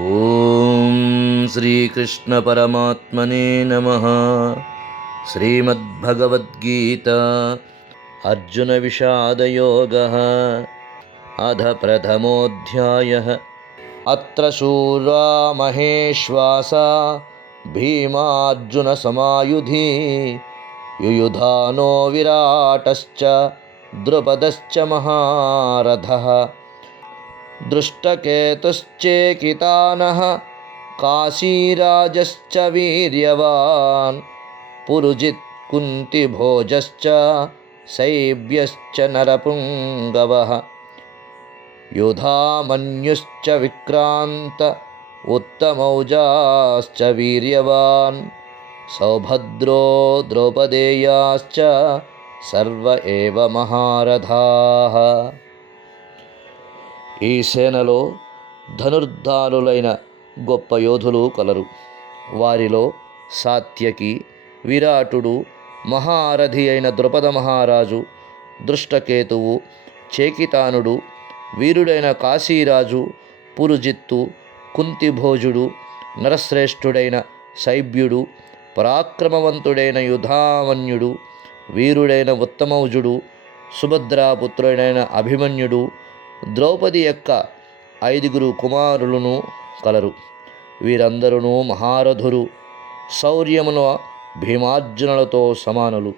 ఓం శ్రీకృష్ణ పరమాత్మనే నమః. శ్రీమద్భగవద్గీత అర్జున విషాదయోగః. అథ ప్రథమోऽధ్యాయః. అత్ర శూరా మహేశ్వాసా భీమార్జున సమాయుధి యుయుధానో విరాటశ్చ ద్రుపదశ్చ మహారథః. దృష్టకేతుశ్చేకితానః కాశీరాజశ్చ వీర్యవాన్ పురుజిత్ కుంతిభోజశ్చ శైబ్యశ్చ నరపుంగవః. యుధామన్యుశ్చ విక్రాంత ఉత్తమౌజాశ్చ వీర్యవాన్ సౌభద్రో ద్రౌపదేయాశ్చ సర్వ ఏవ మహారథాః. ఈ సేనలో ధనుర్ధారులైన గొప్ప యోధులు కలరు. వారిలో సాత్యకి, విరాటుడు, మహారథి అయిన ద్రుపద మహారాజు, దృష్టకేతువు, చేకితానుడు, వీరుడైన కాశీరాజు, పురుజిత్తు, కుంతిభోజుడు, నరశ్రేష్ఠుడైన శైబ్యుడు, పరాక్రమవంతుడైన యుధామన్యుడు, వీరుడైన ఉత్తమౌజుడు, సుభద్రాపుత్రుడైన అభిమన్యుడు, ద్రౌపది యొక్క 5 కుమారులను కలరు. వీరందరూ మహారథులు, శౌర్యమున భీమార్జునులతో సమానులు.